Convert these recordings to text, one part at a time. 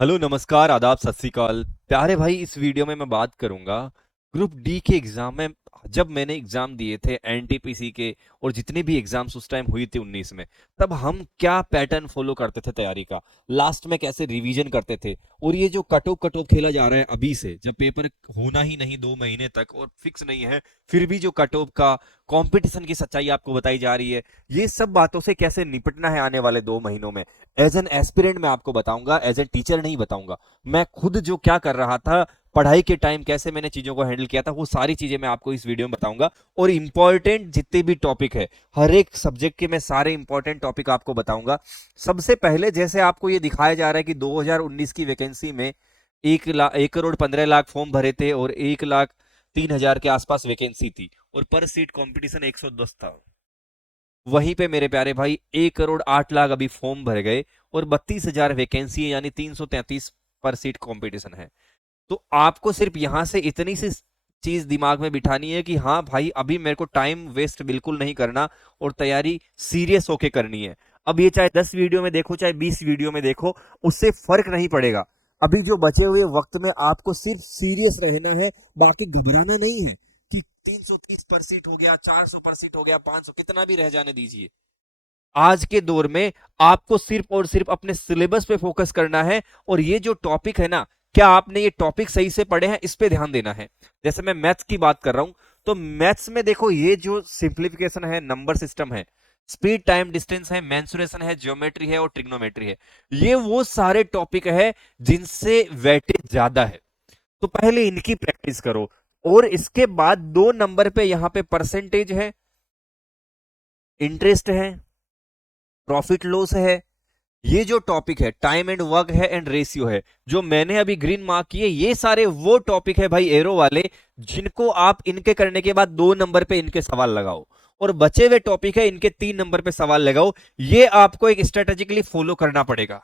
Hello नमस्कार आदाब सत श्री अकाल प्यारे भाई। इस वीडियो में मैं बात करूंगा ग्रुप डी के एग्जाम में। जब मैंने एग्जाम दिए थे एनटीपीसी के और जितने भी एग्जाम्स उस टाइम हुई थी 19 में, तब हम क्या पैटर्न फॉलो करते थे तैयारी का, लास्ट में कैसे रिवीजन करते थे। और ये जो कट ऑफ खेला जा रहा है अभी से, जब पेपर होना ही नहीं 2 महीने तक और फिक्स नहीं है, फिर भी जो कट ऑफ का कंपटीशन की सच्चाई आपको बताई जा रही है, ये सब बातों से कैसे निपटना है आने वाले 2 महीनों में, एज एन एस्पिरेंट मैं आपको बताऊंगा, एज ए टीचर नहीं बताऊंगा। मैं खुद जो क्या कर रहा था पढ़ाई के टाइम, कैसे मैंने चीजों को हैंडल किया था, वो सारी चीजें मैं आपको इस वीडियो में बताऊंगा। और इंपॉर्टेंट जितने भी टॉपिक है, हर एक सब्जेक्ट के मैं सारे इंपॉर्टेंट टॉपिक आपको बताऊंगा। सबसे पहले जैसे आपको ये दिखाया जा रहा है कि 2019 की वैकेंसी में 1,15,00,000 फॉर्म भरे थे और 1,03,000 के आसपास वैकेंसी थी और पर सीट कंपटीशन 110 था। वहीं पे मेरे प्यारे भाई 1,08,00,000 अभी फॉर्म भर गए और 32,000 वैकेंसी है, यानी 333 पर सीट कंपटीशन है। तो आपको सिर्फ यहां से इतनी सी चीज दिमाग में बिठानी है कि हाँ भाई, अभी मेरे को टाइम वेस्ट बिल्कुल नहीं करना और तैयारी सीरियस होके करनी है। अब ये चाहे 10 वीडियो में देखो चाहे 20 वीडियो में देखो, उससे फर्क नहीं पड़ेगा। अभी जो बचे हुए वक्त में आपको सिर्फ सीरियस रहना है, बाकी घबराना नहीं है कि 330 पर सीट हो गया, 400 पर सीट हो गया, 500, कितना भी रह जाने दीजिए। आज के दौर में आपको सिर्फ और सिर्फ अपने सिलेबस पे फोकस करना है। और ये जो टॉपिक है ना, क्या आपने ये टॉपिक सही से पढ़े हैं, इस पे ध्यान देना है। जैसे मैं मैथ्स की बात कर रहा हूं, तो मैथ्स में देखो, ये जो सिंप्लीफिकेशन है, नंबर सिस्टम है, स्पीड टाइम डिस्टेंस है, मेंसुरेशन है, ज्योमेट्री है और ट्रिग्नोमेट्री है, ये वो सारे टॉपिक है जिनसे वेटेज ज्यादा है। तो पहले इनकी प्रैक्टिस करो। और इसके बाद 2 नंबर पे यहां पे परसेंटेज है, इंटरेस्ट है, प्रॉफिट लॉस है, ये जो टॉपिक है टाइम एंड वर्क है एंड रेशियो है, जो मैंने अभी ग्रीन मार्क किए, ये सारे वो टॉपिक है भाई एरो वाले, जिनको आप इनके करने के बाद 2 नंबर पे इनके सवाल लगाओ। और बचे हुए टॉपिक है इनके 3 नंबर पे सवाल लगाओ। ये आपको एक स्ट्रेटेजिकली फॉलो करना पड़ेगा।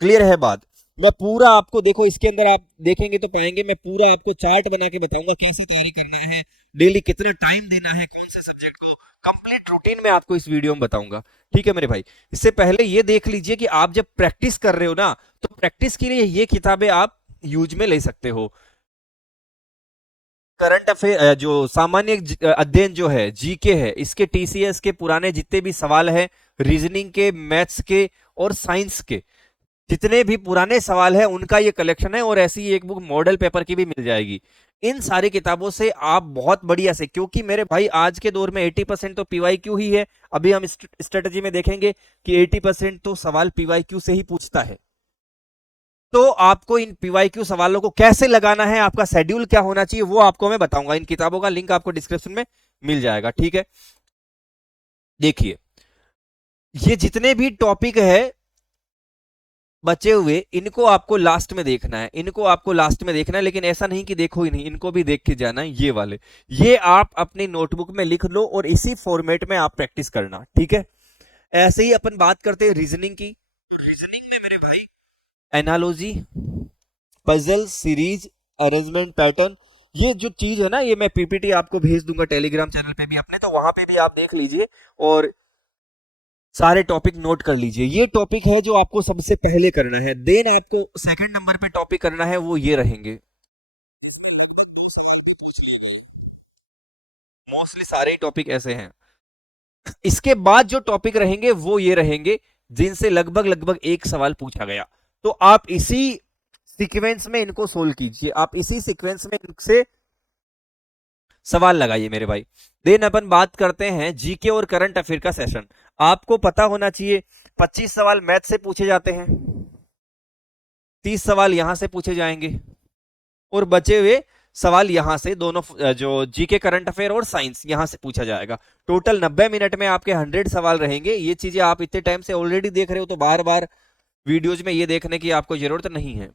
क्लियर है बात? मैं पूरा आपको, देखो इसके अंदर आप देखेंगे तो पाएंगे, मैं पूरा आपको चार्ट बना के बताऊंगा कैसे तैयारी करना है, डेली कितना टाइम देना है कौन से सब्जेक्ट को, कंप्लीट रूटीन में आपको इस वीडियो में बताऊंगा। ठीक है मेरे भाई। इससे पहले ये देख लीजिए कि आप जब प्रैक्टिस कर रहे हो ना, तो प्रैक्टिस के लिए ये किताबें आप यूज में ले सकते हो। करंट अफेयर, जो सामान्य अध्ययन जो है, जीके है, इसके टीसीएस के पुराने जितने भी सवाल है, रीजनिंग के, मैथ्स के और साइंस के जितने भी पुराने सवाल है, उनका ये कलेक्शन है। और ऐसी एक बुक मॉडल पेपर की भी मिल जाएगी। इन सारी किताबों से आप बहुत बढ़िया से, क्योंकि मेरे भाई आज के दौर में 80% तो पीवाईक्यू ही है। अभी हम स्ट्रेटजी में देखेंगे कि 80% तो सवाल पीवाईक्यू से ही पूछता है। तो आपको इन पीवाईक्यू सवालों को कैसे लगाना है, आपका शेड्यूल क्या होना चाहिए, वो आपको मैं बताऊंगा। इन किताबों का लिंक आपको डिस्क्रिप्शन में मिल जाएगा। ठीक है, देखिए, ये जितने भी टॉपिक है बचे हुए, इनको आपको लास्ट में देखना है, इनको आपको लास्ट में देखना है। लेकिन ऐसा नहीं कि देखो ही नहीं, इनको भी देख के जाना है। ये वाले, ये आप अपनी नोटबुक में लिख लो और इसी फॉर्मेट में आप प्रैक्टिस करना। ठीक है। ऐसे ही अपन बात करते हैं रीजनिंग की। रीजनिंग में मेरे भाई analogy, puzzle, series, arrangement, pattern, ये जो चीज है ना, ये मैं पीपीटी आपको भेज दूंगा टेलीग्राम चैनल पे भी अपने, तो वहां पे भी आप देख लीजिए और सारे टॉपिक नोट कर लीजिए। ये टॉपिक है जो आपको सबसे पहले करना है। देन आपको सेकंड नंबर पे टॉपिक करना है, वो ये रहेंगे। मोस्टली सारे टॉपिक ऐसे हैं। इसके बाद जो टॉपिक रहेंगे वो ये रहेंगे जिनसे लगभग लगभग एक सवाल पूछा गया। तो आप इसी सीक्वेंस में इनको सोल्व कीजिए, आप इसी सीक्वेंस में इनसे सवाल लगाइए मेरे भाई। देन अपन बात करते हैं जीके और करंट अफेयर का सेशन। आपको पता होना चाहिए 25 सवाल मैथ से पूछे जाते हैं, 30 सवाल यहां से पूछे जाएंगे और बचे हुए सवाल यहां से, दोनों जो जीके, करंट अफेयर और साइंस, यहां से पूछा जाएगा। टोटल 90 मिनट में आपके 100 सवाल रहेंगे। ये चीजें आप इतने टाइम से ऑलरेडी देख रहे हो, तो बार बार वीडियोज में ये देखने की आपको जरूरत नहीं है।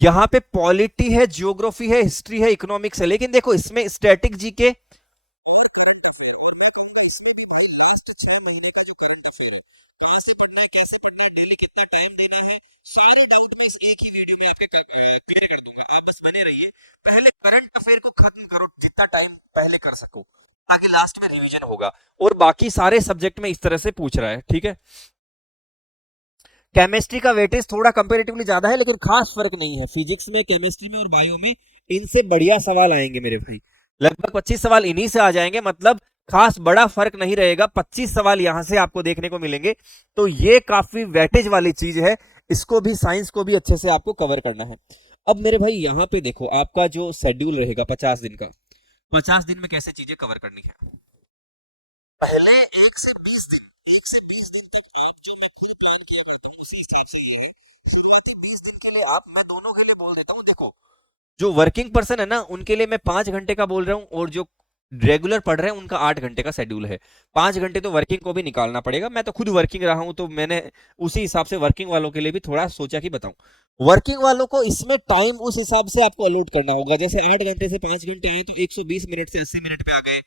यहाँ पे पॉलिटी है, जियोग्राफी है, हिस्ट्री है, इकोनॉमिक्स है, लेकिन देखो इसमें स्टैटिक जीके 6 महीने का जो करंट अफेयर है, कहां से पढ़ना है, कैसे पढ़ना है, डेली कितना टाइम देना है, सारे डाउट बस एक ही वीडियो में आपके क्लियर कर दूंगा। आप बस बने रहिए। पहले करंट अफेयर को खत्म करो जितना टाइम पहले कर सको, ताकि लास्ट में रिवीजन होगा। और बाकी सारे सब्जेक्ट में इस तरह से पूछ रहा है। ठीक है। केमिस्ट्री का वेटेज थोड़ा कंपेरेटिवली ज्यादा है, लेकिन खास फर्क नहीं है। फिजिक्स में, केमिस्ट्री में और बायो में इनसे बढ़िया सवाल आएंगे मेरे भाई। लगभग 25 सवाल इन्हीं से आ जाएंगे, मतलब खास बड़ा फर्क नहीं रहेगा। 25 सवाल यहां से आपको देखने को मिलेंगे, तो ये काफी वेटेज वाली चीज है। इसको भी, साइंस को भी अच्छे से आपको कवर करना है। अब मेरे भाई यहाँ पे देखो, आपका जो शेड्यूल रहेगा 50 दिन का, 50 दिन में कैसे चीजें कवर करनी है। पहले 1 से 20 दिन, 1 से 20 दिन तक आप जो मैं पूरी प्लान किया करता हूँ उसी स्टेप से ये है। शुरुआती 20 दिन के लिए आप, मैं दोनों के लिए बोल देता हूँ। देखो, जो वर्किंग पर्सन है ना, उनके लिए मैं 5 घंटे का बोल रहा हूँ, और जो रेगुलर पढ़ रहे हैं उनका 8 घंटे का शेड्यूल है। 5 घंटे तो वर्किंग को भी निकालना पड़ेगा। मैं तो खुद वर्किंग रहा हूं, तो मैंने उसी हिसाब से वर्किंग वालों के लिए भी थोड़ा सोचा कि बताऊं। वर्किंग वालों को इसमें टाइम उस हिसाब से आपको अलॉट करना होगा। जैसे 8 घंटे से 5 घंटे आए तो 120 मिनट से 80 मिनट पे आ गए,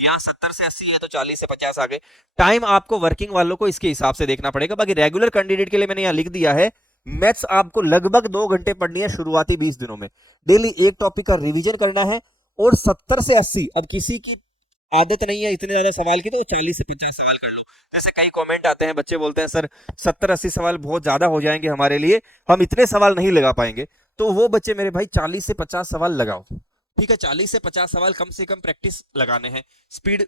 यहाँ 70 से 80 है तो 40 से 50 आ गए। टाइम आपको वर्किंग वालों को इसके हिसाब से देखना पड़ेगा। बाकी रेगुलर कैंडिडेट के लिए मैंने यहाँ लिख दिया है, मैथ्स आपको लगभग 2 घंटे पढ़नी है शुरुआती 20 दिनों में। डेली एक टॉपिक का रिवीजन करना है, और 70 से 80, अब किसी की आदत नहीं है इतने ज्यादा सवाल की, तो 40 से 50 सवाल कर लो। जैसे कई कमेंट आते हैं, बच्चे बोलते हैं सर 70-80 सवाल बहुत ज्यादा हो जाएंगे हमारे लिए, हम इतने सवाल नहीं लगा पाएंगे। तो वो बच्चे मेरे भाई 40 से 50 सवाल लगाओ। ठीक है, 40 से 50 सवाल कम से कम प्रैक्टिस लगाने हैं। स्पीड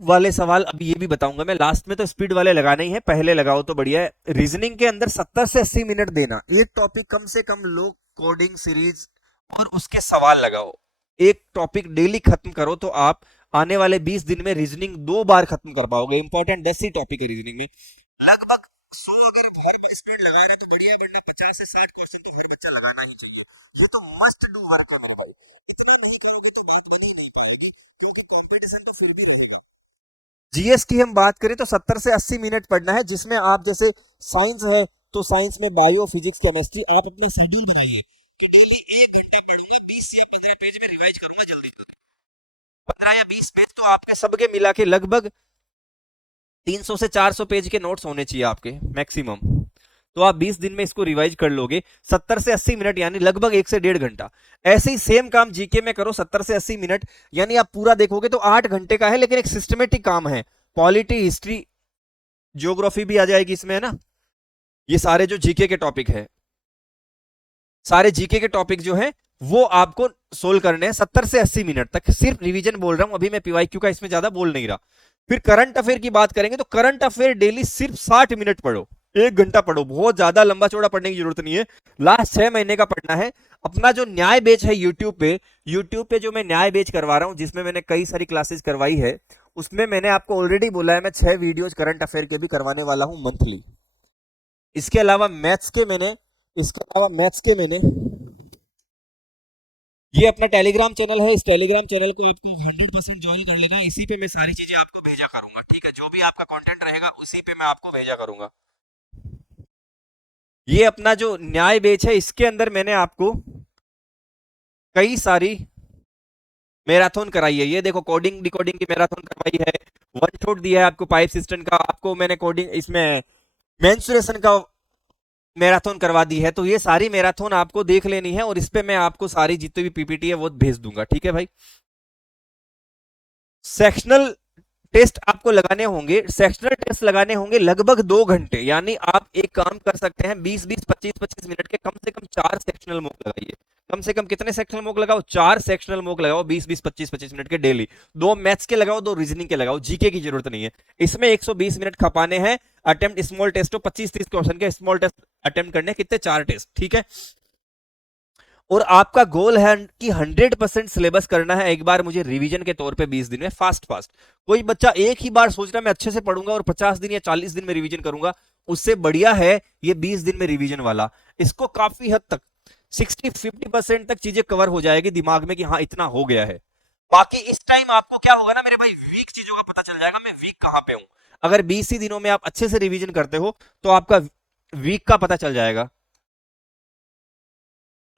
वाले सवाल अभी ये भी बताऊंगा मैं लास्ट में, तो स्पीड वाले लगाने ही है, पहले लगाओ तो बढ़िया है। रीजनिंग के अंदर 70 से 80 मिनट देना, एक टॉपिक कम से कम लो, कोडिंग सीरीज और उसके सवाल लगाओ। एक टॉपिक डेली खत्म करो, तो आप आने वाले 20 दिन में रीजनिंग 2 बार खत्म कर पाओगे। इंपॉर्टेंट 10 ही टॉपिक है रीजनिंग में। लगभग 100 अगर हर स्टूडेंट लगा रहा है तो बढ़िया है, वरना 50 से 60 क्वेश्चन तो हर बच्चा लगाना ही चाहिए। ये तो मस्ट डू वर्क है मेरे भाई। इतना नहीं करोगे तो बात बन ही नहीं पाएगी, क्योंकि कंपटीशन तो फिर भी रहेगा। जीएस की हम बात करें तो 70 से 80 मिनट पढ़ना है, जिसमें आप जैसे साइंस है तो साइंस में बायो, फिजिक्स, केमिस्ट्री, आप अपना शेड्यूल बनाइए कि डेली 1 घंटे पढ़ूंगा, 20 से 15 पेज में रिवाइज करूंगा जल्दी जल्दी। 15 या 20 पेज तो आपके सबके मिला के लगभग 300 से 400 पेज के नोट्स होने चाहिए आपके मैक्सिमम। तो आप 20 दिन में इसको रिवाइज कर लोगे। 70 से 80 मिनट यानी लगभग 1 से 1.5 घंटा। ऐसे ही सेम काम जीके में करो, 70 से 80 मिनट यानी आप पूरा देखोगे तो 8 घंटे का है, लेकिन एक सिस्टमेटिक काम है। पॉलिटी, हिस्ट्री, ज्योग्राफी भी आ जाएगी इसमें, है ना। ये सारे जो जीके के टॉपिक है, सारे जीके के टॉपिक जो है वो आपको सोल्व करने हैं 70 से 80 मिनट तक। सिर्फ रिवीजन बोल रहा हूं, अभी मैं पीवाईक्यू का इसमें ज्यादा बोल नहीं रहा। फिर करंट अफेयर की बात करेंगे तो करंट अफेयर डेली सिर्फ 60 मिनट पढ़ो, 1 घंटा पढ़ो। बहुत ज्यादा लंबा चौड़ा पढ़ने की जरूरत नहीं है। लास्ट 6 महीने का पढ़ना है। अपना जो न्याय बेच है यूट्यूब पे जो मैं न्याय बेच करवा रहा हूं, जिसमें मैंने कई सारी क्लासेस करवाई है, उसमें मैंने आपको ऑलरेडी बोला है मैं 6 वीडियोज करंट अफेयर के भी करवाने वाला हूं मंथली। इसके अलावा मैथ्स के मैंने ये अपना टेलीग्राम चैनल है, इस टेलीग्राम चैनल को आपको 100% ज्वाइन कर लेना। इसी पे मैं सारी चीजें आपको भेजा करूंगा। ठीक है, जो भी आपका कंटेंट रहेगा उसी पे मैं आपको भेजा करूंगा। ये अपना जो न्याय बेच है, इसके अंदर मैंने आपको कई सारी मैराथन कराई है। ये देखो, कोडिंग डिकोडिंग की मैराथन करवाई है, वन शॉट दिया है आपको, पाइप सिस्टम का आपको मैंने कोडिंग, इसमें मेंसुरेशन का मैराथन करवा दी है। तो ये सारी मैराथन आपको देख लेनी है, और इस पे मैं आपको सारी जितनी भी पीपीटी है वो भेज दूंगा। ठीक है भाई। सेक्शनल टेस्ट आपको लगाने होंगे, सेक्शनल टेस्ट लगाने होंगे लगभग 2 घंटे। यानी आप एक काम कर सकते हैं, 20-20, 25-25 मिनट के कम से कम 4 सेक्शनल मॉक लगाइए। कम से कम कितने सेक्शनल मॉक लगाओ? 4 सेक्शनल मॉक लगाओ, 20-20, 25-25 मिनट के डेली। 2 मैथ्स के लगाओ, 2 रीजनिंग के लगाओ, जीके की जरूरत नहीं है। इसमें 120 मिनट खपाने हैं। अटेम्प्ट स्मॉल टेस्ट हो, 25-30 क्वेश्चन के स्मॉल टेस्ट अटेम्प्ट करने, कितने? 4 टेस्ट। ठीक है, और आपका गोल है कि 100% सिलेबस करना है एक बार मुझे रिवीजन के तौर पे 20 दिन में, फास्ट फास्ट। कोई बच्चा एक ही बार सोच रहा है मैं अच्छे से पढ़ूंगा और 50 दिन या 40 दिन में रिवीजन करूंगा, उससे बढ़िया है ये 20 दिन में रिवीजन वाला। इसको काफी हद तक 60-50% तक चीजें कवर हो जाएगी दिमाग में कि हाँ इतना हो गया है। बाकी इस टाइम आपको क्या होगा ना मेरे भाई, वीक चीजों का पता चल जाएगा, मैं वीक कहां पे हूं। अगर 20 ही दिनों में आप अच्छे से रिवीजन करते हो तो आपका वीक का पता चल जाएगा।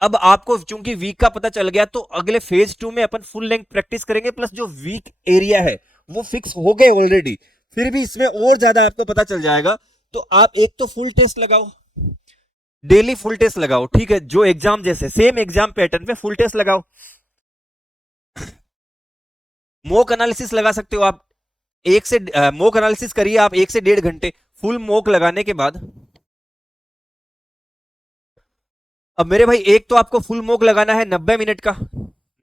अब आपको चूंकि वीक का पता चल गया, तो अगले फेज 2 में अपन फुल लेंथ प्रैक्टिस करेंगे, प्लस जो वीक एरिया है वो फिक्स हो गए ऑलरेडी, फिर भी इसमें और ज्यादा आपको पता चल जाएगा। तो आप एक तो फुल टेस्ट लगाओ, डेली फुल टेस्ट लगाओ। ठीक है, जो एग्जाम जैसे सेम एग्जाम पैटर्न पे फुल टेस्ट लगाओ। मॉक एनालिसिस लगा सकते हो आप, मॉक एनालिसिस करिए आप 1 से 1.5 घंटे। फुल मॉक लगाने के बाद अब मेरे भाई एक तो आपको फुल मॉक लगाना है 90 मिनट का,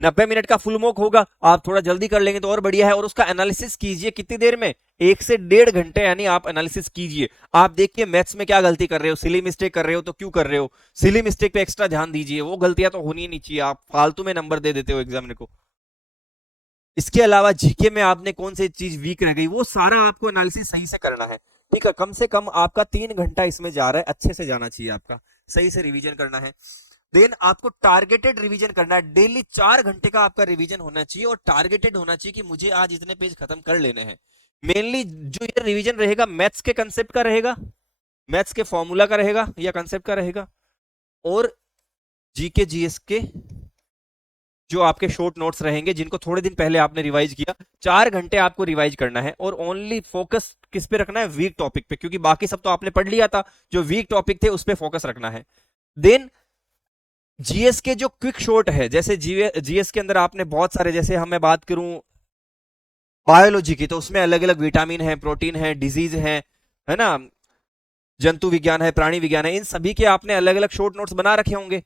90 मिनट का फुल मॉक होगा, आप थोड़ा जल्दी कर लेंगे तो और बढ़िया है। और उसका एनालिसिस कीजिए कितनी देर में, 1 से 1.5 घंटे, यानी आप एनालिसिस कीजिए। आप देखिए मैथ्स में क्या गलती कर रहे हो, सिली मिस्टेक कर रहे हो तो क्यों कर रहे हो, सिली मिस्टेक पे एक्स्ट्रा ध्यान दीजिए, वो गलतियां तो होनी ही नहीं चाहिए, आप फालतू में नंबर दे देते हो एग्जामिनर को। इसके अलावा जीके में आपने कौन सी चीज वीक रह गई, वो सारा आपको एनालिसिस सही से करना है। ठीक है, कम से कम आपका 3 घंटा इसमें जा रहा है, अच्छे से जाना चाहिए आपका, सही से रिवीजन करना है। देन आपको टारगेटेड रिवीजन करना है, डेली 4 घंटे का आपका रिवीजन होना चाहिए, और टारगेटेड होना चाहिए कि मुझे आज इतने पेज खत्म कर लेने हैं। मेनली जो ये रिवीजन रहेगा मैथ्स के कंसेप्ट का रहेगा, मैथ्स के फॉर्मूला का रहेगा या कंसेप्ट का रहेगा, और जीके जीएस के जो आपके शॉर्ट नोट्स रहेंगे जिनको थोड़े दिन पहले आपने रिवाइज किया। 4 घंटे आपको रिवाइज करना है, और ओनली फोकस किस पे रखना है, वीक टॉपिक पे, क्योंकि बाकी सब तो आपने पढ़ लिया था, जो वीक टॉपिक थे उस पे फोकस रखना है। देन जीएस के जो क्विक शॉर्ट है, जैसे जीएस के अंदर आपने बहुत सारे, जैसे हम मैं बात करूं बायोलॉजी की, तो उसमें अलग अलग विटामिन है, प्रोटीन है, डिजीज है ना, जंतु विज्ञान है, प्राणी विज्ञान है, इन सभी के आपने अलग अलग शॉर्ट नोट्स बना रखे होंगे।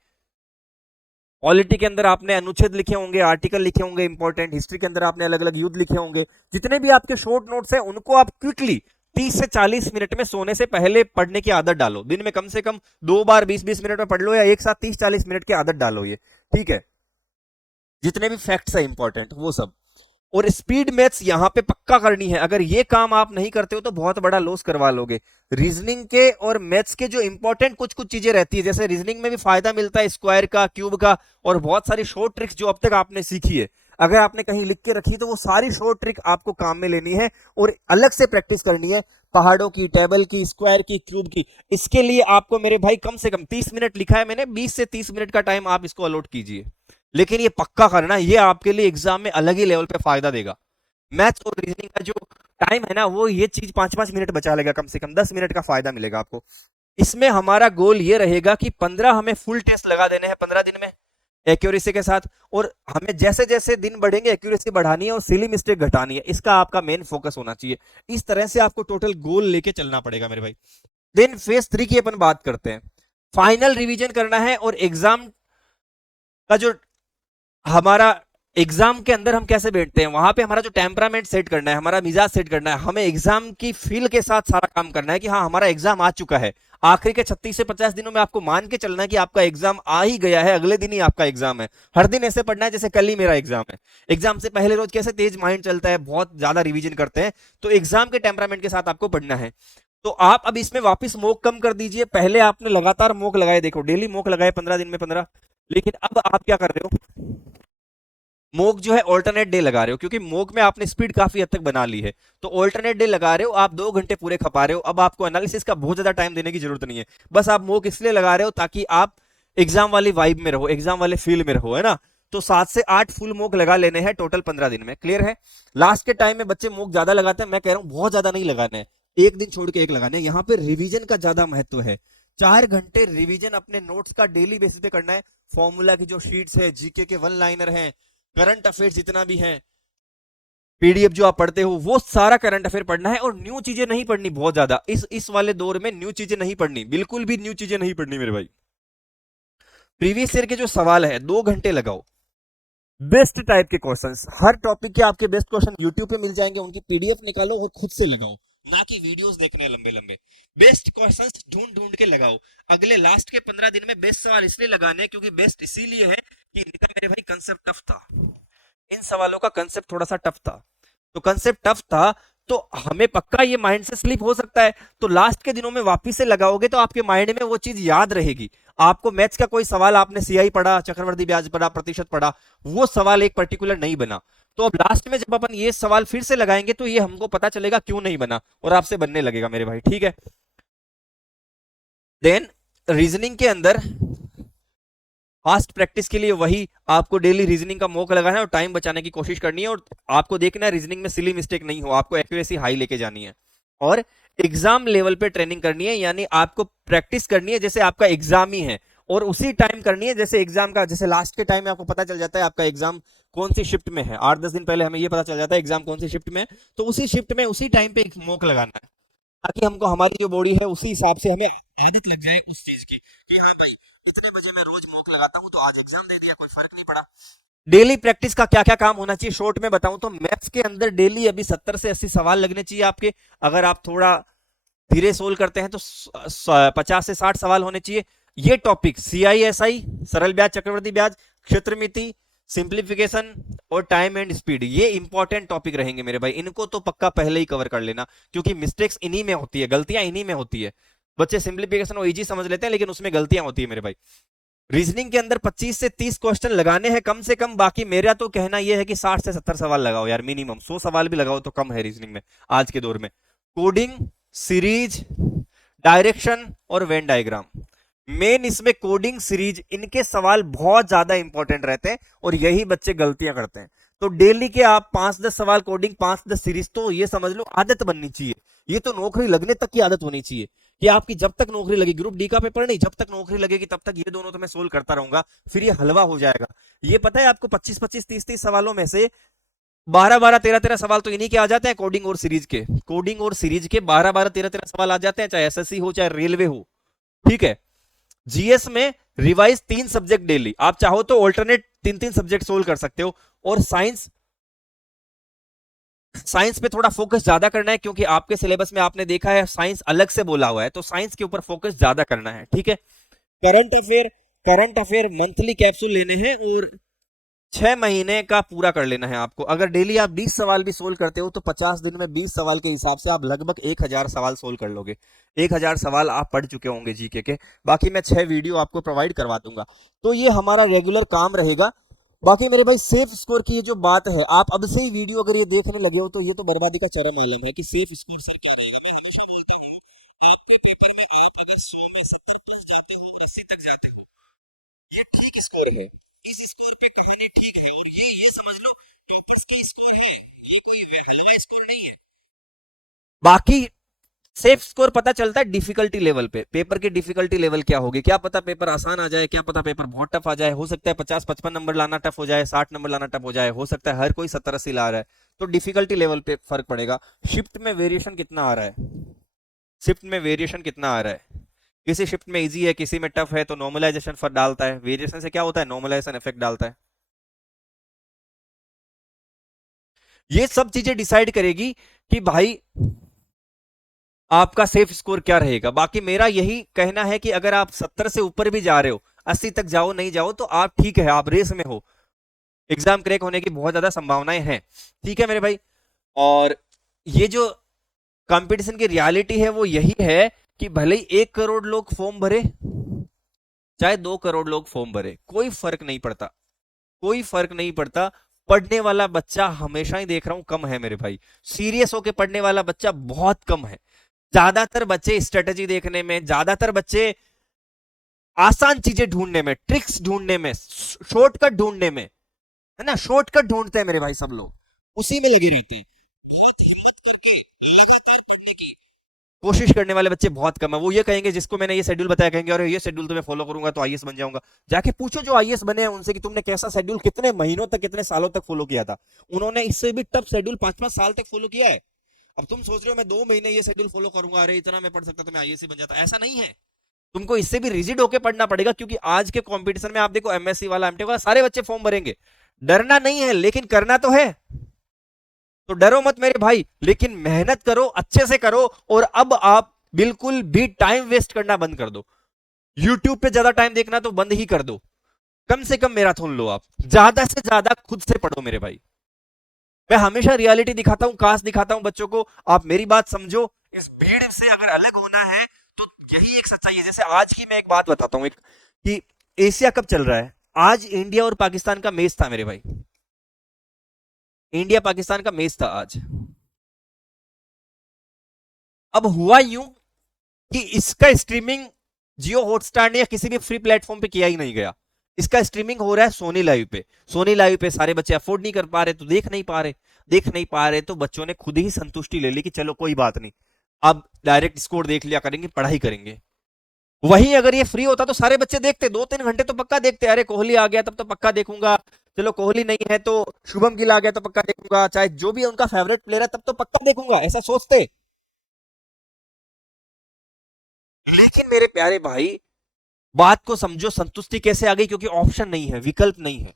पॉलिटी के अंदर आपने अनुच्छेद लिखे होंगे, आर्टिकल लिखे होंगे इंपॉर्टेंट, हिस्ट्री के अंदर आपने अलग अलग युद्ध लिखे होंगे। जितने भी आपके शॉर्ट नोट्स हैं उनको आप क्विकली 30 से 40 मिनट में सोने से पहले पढ़ने की आदत डालो। दिन में कम से कम 2 बार 20-20 मिनट में पढ़ लो, या एक साथ 30-40 मिनट की आदत डालो ये। ठीक है, जितने भी फैक्ट्स है इंपॉर्टेंट वो सब। और स्पीड मैथ्स यहां पे पक्का करनी है, अगर ये काम आप नहीं करते हो तो बहुत बड़ा लॉस करवा लोगे। रीजनिंग के और मैथ्स के जो इंपॉर्टेंट कुछ कुछ चीजें रहती है, जैसे रीजनिंग में भी फायदा मिलता है स्क्वायर का, क्यूब का, और बहुत सारी शॉर्ट ट्रिक्स जो अब तक आपने सीखी है, अगर आपने कहीं लिख के रखी तो वो सारी शॉर्ट ट्रिक आपको काम में लेनी है और अलग से प्रैक्टिस करनी है, पहाड़ों की, टेबल की, स्क्वायर की, क्यूब की। इसके लिए आपको मेरे भाई कम से कम 30 मिनट लिखा है मैंने, 20 से 30 मिनट का टाइम आप इसको अलॉट कीजिए। लेकिन ये पक्का करना, ये आपके लिए एग्जाम में अलग ही लेवल पे फायदा देगा। मैथ्स और रीजनिंग का जो टाइम है ना, वो ये चीज 5-5 मिनट बचा लेगा, कम से कम 10 मिनट का फायदा मिलेगा आपको। इसमें हमारा गोल ये रहेगा कि 15 हमें फुल टेस्ट लगा देने हैं 15 दिन में एक्यूरेसी के साथ, और हमें जैसे जैसे दिन बढ़ेंगे एक्यूरेसी बढ़ानी है और सिली मिस्टेक घटानी है, इसका आपका मेन फोकस होना चाहिए। इस तरह से आपको टोटल गोल लेके चलना पड़ेगा मेरे भाई। देन फेज 3 की अपन बात करते हैं। फाइनल रिवीजन करना है, और एग्जाम का जो हमारा एग्जाम के अंदर हम कैसे बैठते हैं, वहां पे हमारा जो टेम्परामेंट सेट करना है, हमारा मिजाज सेट करना है, हमें एग्जाम की फील के साथ सारा काम करना है कि हाँ हमारा एग्जाम आ चुका है। आखिरी के 36 से 50 दिनों में आपको मान के चलना है कि आपका एग्जाम आ ही गया है, अगले दिन ही आपका एग्जाम है। हर दिन ऐसे पढ़ना है जैसे कल ही मेरा एग्जाम है। एग्जाम से पहले रोज कैसे तेज माइंड चलता है, बहुत ज्यादा रिवीजन करते हैं, तो एग्जाम के टेम्परामेंट के साथ आपको पढ़ना है। तो आप अब इसमें वापस मोक कम कर दीजिए, पहले आपने लगातार मोक लगाए, देखो डेली मोक लगाए 15 दिन में 15, लेकिन अब आप क्या कर रहे हो, मोक जो है ऑल्टरनेट डे लगा रहे हो, क्योंकि मोक में आपने स्पीड काफी हद तक बना ली है, तो ऑल्टरनेट डे लगा रहे हो, आप 2 घंटे पूरे खपा रहे हो। अब आपको एनालिसिस का बहुत ज्यादा टाइम देने की जरूरत नहीं है, बस आप मोक इसलिए लगा रहे हो ताकि आप एग्जाम वाली वाइब में रहो, एग्जाम वाले फील में रहो, है ना। तो 7 से 8 फुल मोक लगा लेने हैं टोटल 15 दिन में, क्लियर है। लास्ट के टाइम में बच्चे मोक ज्यादा लगाते हैं, मैं कह रहा हूं बहुत ज्यादा नहीं लगाने हैं, एक दिन छोड़ के एक लगाने हैं। यहाँ पे रिवीजन का ज्यादा महत्व है, 4 घंटे रिवीजन अपने नोट्स का डेली बेसिस पे करना है। फॉर्मूला की जो शीट्स है, जीके के वन लाइनर हैं, करंट अफेयर्स जितना भी है, पीडीएफ जो आप पढ़ते हो वो सारा करंट अफेयर पढ़ना है, और न्यू चीजें नहीं पढ़नी बहुत ज्यादा, इस वाले दौर में न्यू चीजें नहीं पढ़नी, बिल्कुल भी न्यू चीजें नहीं पढ़नी मेरे भाई। प्रीवियस ईयर के जो सवाल है 2 घंटे लगाओ, बेस्ट टाइप के क्वेश्चंस, हर टॉपिक के आपके बेस्ट क्वेश्चन यूट्यूब पे मिल जाएंगे, उनकी पीडीएफ निकालो और खुद से लगाओ, ना कि वीडियोस देखने लंबे लंबे। बेस्ट क्वेश्चंस ढूंढ ढूंढ के लगाओ। अगले लास्ट के 15 दिन में बेस्ट सवाल इसलिए लगाने क्योंकि बेस्ट इसीलिए है कि इनका मेरे भाई कंसेप्ट टफ था, इन सवालों का कंसेप्ट थोड़ा सा टफ था, तो कंसेप्ट टफ था तो हमें पक्का ये माइंड से स्लिप हो सकता है, तो लास्ट के दिनों में वापिस से लगाओगे तो आपके माइंड में वो चीज याद रहेगी। आपको मैथ्स का कोई सवाल, आपने सीआई पढ़ा, चक्रवर्ती ब्याज पढ़ा, प्रतिशत पढ़ा, वो सवाल एक पर्टिकुलर नहीं बना, तो अब लास्ट में जब अपन ये सवाल फिर से लगाएंगे तो ये हमको पता चलेगा क्यों नहीं बना, और आपसे बनने लगेगा मेरे भाई, ठीक है। देन रीजनिंग के अंदर फास्ट प्रैक्टिस के लिए वही आपको डेली रीजनिंग का मौका लगाना है और टाइम बचाने की कोशिश करनी है, और आपको देखना है रीजनिंग में सिली मिस्टेक नहीं हो, आपको एक्यूरेसी हाई लेके जानी है, और एग्जाम लेवल पे ट्रेनिंग करनी है, यानी आपको प्रैक्टिस करनी है जैसे आपका एग्जाम ही है, और उसी टाइम करनी है जैसे एग्जाम का, जैसे लास्ट के टाइम में आपको पता चल जाता है आपका एग्जाम कौन सी शिफ्ट में है, 8-10 दिन पहले हमें ये पता चल जाता है एग्जाम कौन सी शिफ्ट में है, तो उसी शिफ्ट में उसी टाइम पे एक मॉक लगाना है। ताकि हमको हमारी जो बॉडी है उसी हिसाब से हमें आदत लग जाए उस चीज की कि हाँ भाई इतने बजे मैं रोज मॉक लगाता हूँ, तो आज एग्जाम दे दिया, कोई फर्क नहीं पड़ा। डेली प्रैक्टिस का क्या क्या काम होना चाहिए शॉर्ट में बताऊं तो, मैथ्स के अंदर डेली अभी 70 से 80 सवाल लगने चाहिए आपके। अगर आप थोड़ा धीरे सोल्व करते हैं तो 50 से 60 सवाल होने चाहिए। ये टॉपिक CISI, सरल ब्याज, चक्रवृद्धि ब्याज, क्षेत्रमिति, सिंप्लीफिकेशन और टाइम एंड स्पीड, ये इंपॉर्टेंट टॉपिक रहेंगे मेरे भाई। इनको तो पक्का पहले ही कवर कर लेना, क्योंकि मिस्टेक्स इन्हीं में होती है, गलतियां इन्हीं में होती है। बच्चे सिंप्लीफिकेशन और इजी समझ लेते हैं, लेकिन उसमें गलतियां होती है मेरे भाई। रीजनिंग के अंदर 25 से 30 क्वेश्चन लगाने हैं कम से कम। बाकी मेरा तो कहना यह है कि 60 से 70 सवाल लगाओ यार, मिनिमम 100 सवाल भी लगाओ तो कम है रीजनिंग में आज के दौर में। कोडिंग, सीरीज, डायरेक्शन और वेन डायग्राम, मेन इसमें कोडिंग, सीरीज, इनके सवाल बहुत ज्यादा इंपॉर्टेंट रहते हैं और यही बच्चे गलतियां करते हैं। तो डेली के आप 5-10 सवाल कोडिंग, 5-10 सीरीज, तो ये समझ लो आदत बननी चाहिए। ये तो नौकरी लगने तक की आदत होनी चाहिए कि आपकी जब तक नौकरी लगी, ग्रुप डी का पेपर नहीं, जब तक नौकरी लगेगी तब तक ये दोनों तो मैं सोल्व करता रहूंगा, फिर ये हलवा हो जाएगा। ये पता है आपको 25-25, 30-30 सवालों में से 12-12, 13-13 सवाल तो इन्हीं के आ जाते हैं, कोडिंग और सीरीज के। कोडिंग और सीरीज के 12-12, 13-13 सवाल आ जाते हैं, चाहे SSC हो चाहे रेलवे हो। ठीक है। जीएस में रिवाइज 3 सब्जेक्ट डेली, आप चाहो तो ऑल्टरनेट 3-3 सब्जेक्ट सोल्व कर सकते हो। और साइंस, साइंस पे थोड़ा फोकस ज्यादा करना है, क्योंकि आपके सिलेबस में आपने देखा है साइंस अलग से बोला हुआ है, तो साइंस के ऊपर फोकस ज्यादा करना है। ठीक है। Current affair, current affair monthly capsule लेने हैं और 6 महीने का पूरा कर लेना है आपको। अगर डेली आप 20 सवाल भी सोल्व करते हो तो 50 दिन में 20 सवाल के हिसाब से आप लगभग 1000 सवाल सोल्व कर लोगे। 1000 सवाल आप पढ़ चुके होंगे जीके के। बाकी मैं 6 वीडियो आपको प्रोवाइड करवा दूंगा। तो ये हमारा रेगुलर काम रहेगा। बाकी मेरे भाई सेफ स्कोर की ये जो बात है, आप अब से ही वीडियो अगर ये देखने लगे हो तो ये तो बर्बादी का चरम आलम है कि सेफ स्कोर सर क्या रहेगा। मैं हमेशा बोलता हूँ आपके पेपर में आप अगर 100 में 70 पहुंच जाते हो और 80 तक जाते हो, ये ठीक स्कोर है। इस स्कोर पे कहने ठीक है, और ये समझ लो टॉपर्स की स्कोर है, ये कोई हलवा स्कोर नहीं है। बाकी सेफ स्कोर पता चलता है डिफिकल्टी लेवल पे। पेपर की डिफिकल्टी लेवल क्या होगी, क्या पता पेपर आसान आ जाए, क्या पता पेपर बहुत टफ आ जाए। हो सकता है 50-55 नंबर लाना टफ हो जाए, 60 नंबर लाना टफ हो जाए, हो सकता है हर कोई 70-80 ला रहा है। तो डिफिकल्टी लेवल पे फर्क पड़ेगा। शिफ्ट में वेरिएशन कितना आ रहा है, शिफ्ट में वेरिएशन कितना आ रहा है। किसी शिफ्ट में इजी है, किसी में टफ है, तो नॉर्मलाइजेशन फर्क डालता है। वेरिएशन से क्या होता है, नॉर्मलाइजेशन इफेक्ट डालता है। ये सब चीजें डिसाइड करेगी कि भाई आपका सेफ स्कोर क्या रहेगा। बाकी मेरा यही कहना है कि अगर आप 70 से ऊपर भी जा रहे हो, 80 तक जाओ नहीं जाओ, तो आप ठीक है, आप रेस में हो, एग्जाम क्रैक होने की बहुत ज्यादा संभावनाएं हैं। ठीक है मेरे भाई। और ये जो कंपटीशन की रियलिटी है वो यही है कि भले ही 1 करोड़ लोग फॉर्म भरे, चाहे 2 करोड़ लोग फॉर्म भरे, कोई फर्क नहीं पड़ता, कोई फर्क नहीं पड़ता। पढ़ने वाला बच्चा हमेशा ही देख रहा हूं कम है मेरे भाई। सीरियस होके पढ़ने वाला बच्चा बहुत कम है। ज्यादातर बच्चे स्ट्रेटेजी देखने में, ज्यादातर बच्चे आसान चीजें ढूंढने में, ट्रिक्स ढूंढने में, शॉर्टकट ढूंढने में, है ना, शॉर्टकट ढूंढते हैं मेरे भाई सब लोग, उसी में लगे रहते हैं। कोशिश करने वाले बच्चे बहुत कम है। वो ये कहेंगे, जिसको मैंने ये शेड्यूल बताया, कहेंगे अरे ये शेड्यूल तो मैं फॉलो करूंगा तो आईएएस बन जाऊंगा। जाके पूछो जो आईएएस बने हैं उनसे कि तुमने कैसा शेड्यूल कितने महीनों तक, कितने सालों तक फॉलो किया था। उन्होंने इससे भी टफ शेड्यूल 5-5 साल तक फॉलो किया है। अब तुम सोच रहे हो मैं 2 महीने ये शेड्यूल फॉलो करूंगा, अरे इतना मैं पढ़ सकता तो मैं आईएएस बन जाता, ऐसा नहीं है। तुमको इससे भी रिजिड होके पढ़ना पड़ेगा, क्योंकि आज के कंपटीशन में आप देखो एमएससी वाला, एमटेक वाला, सारे बच्चे फॉर्म भरेंगे। डरना नहीं है, लेकिन करना तो है। तो डरो मत मेरे भाई, लेकिन मेहनत करो, अच्छे से करो। और अब आप बिल्कुल भी टाइम वेस्ट करना बंद कर दो। यूट्यूब पे ज्यादा टाइम देखना तो बंद ही कर दो। कम से कम मैराथन लो, आप ज्यादा से ज्यादा खुद से पढ़ो मेरे भाई। मैं हमेशा रियलिटी दिखाता हूं, कास्ट दिखाता हूं बच्चों को। आप मेरी बात समझो, इस भीड़ से अगर अलग होना है तो यही एक सच्चाई है। जैसे आज की मैं एक बात बताता हूं, एक कि एशिया कप चल रहा है, आज इंडिया और पाकिस्तान का मैच था मेरे भाई। इंडिया पाकिस्तान का मैच था आज। अब हुआ यूं कि इसका स्ट्रीमिंग जियो हॉटस्टार ने या किसी भी फ्री प्लेटफॉर्म पे किया ही नहीं गया। इसका स्ट्रीमिंग हो रहा है सोनी लाइव पे। सोनी लाइव पे सारे बच्चे अफोर्ड नहीं कर पा रहे, तो देख नहीं पा रहे। देख नहीं पा रहे तो बच्चों ने खुद ही संतुष्टि ले ली कि चलो कोई बात नहीं, अब डायरेक्ट स्कोर देख लिया करेंगे, पढ़ाई करेंगे। वहीं अगर ये फ्री होता तो सारे बच्चे देखते, 2-3 घंटे तो पक्का देखते। अरे कोहली आ गया तब तो पक्का देखूंगा, चलो कोहली नहीं है तो शुभम गिल आ गया तो पक्का देखूंगा, चाहे जो भी उनका फेवरेट प्लेयर है तब तो पक्का देखूंगा, ऐसा सोचते। लेकिन मेरे प्यारे भाई, बात को समझो, संतुष्टि कैसे आ गई? क्योंकि ऑप्शन नहीं है, विकल्प नहीं है।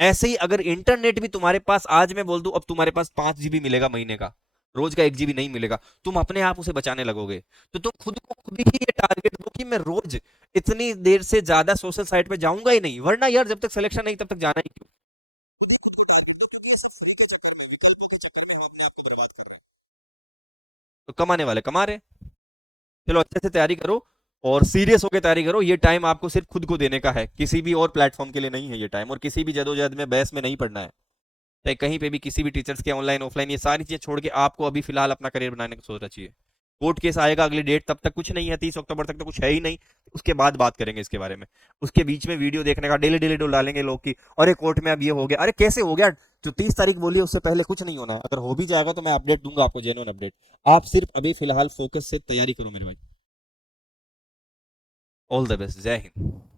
ऐसे ही अगर इंटरनेट भी तुम्हारे पास, आज मैं बोल दूं अब तुम्हारे पास 5 GB मिलेगा महीने का, रोज का 1 GB नहीं मिलेगा, तुम अपने आप उसे बचाने लगोगे। तो तुम खुद को खुद ही ये टारगेट दो कि मैं रोज इतनी देर से ज्यादा सोशल साइट पे जाऊंगा ही नहीं, वरना यार जब तक सिलेक्शन नहीं तब तक जाना ही क्यों? तो कमाने वाले कमा रहे, चलो अच्छे से तैयारी करो और सीरियस होकर तैयारी करो। ये टाइम आपको सिर्फ खुद को देने का है, किसी भी और प्लेटफॉर्म के लिए नहीं है ये टाइम, और किसी भी जदोजहद में बहस में नहीं पड़ना है। चाहे कहीं पे भी किसी भी टीचर्स के ऑनलाइन ऑफलाइन, ये सारी चीजें छोड़ के आपको अभी फिलहाल अपना करियर बनाने का सोचना चाहिए। कोर्ट केस आएगा अगली डेट, तब तक कुछ नहीं है, 30 अक्टूबर तक तो कुछ है ही नहीं। उसके बाद बात करेंगे इसके बारे में। उसके बीच में वीडियो देखने का डेली डेली डोल डालेंगे लोग की, अरे कोर्ट में अब ये हो गया, अरे कैसे हो गया? जो 30 तारीख बोली है उससे पहले कुछ नहीं होना है, अगर हो भी जाएगा तो मैं अपडेट दूंगा आपको, जेन्युइन अपडेट। आप सिर्फ अभी फिलहाल फोकस से तैयारी करो मेरे भाई। ऑल द बेस्ट, जय हिंद।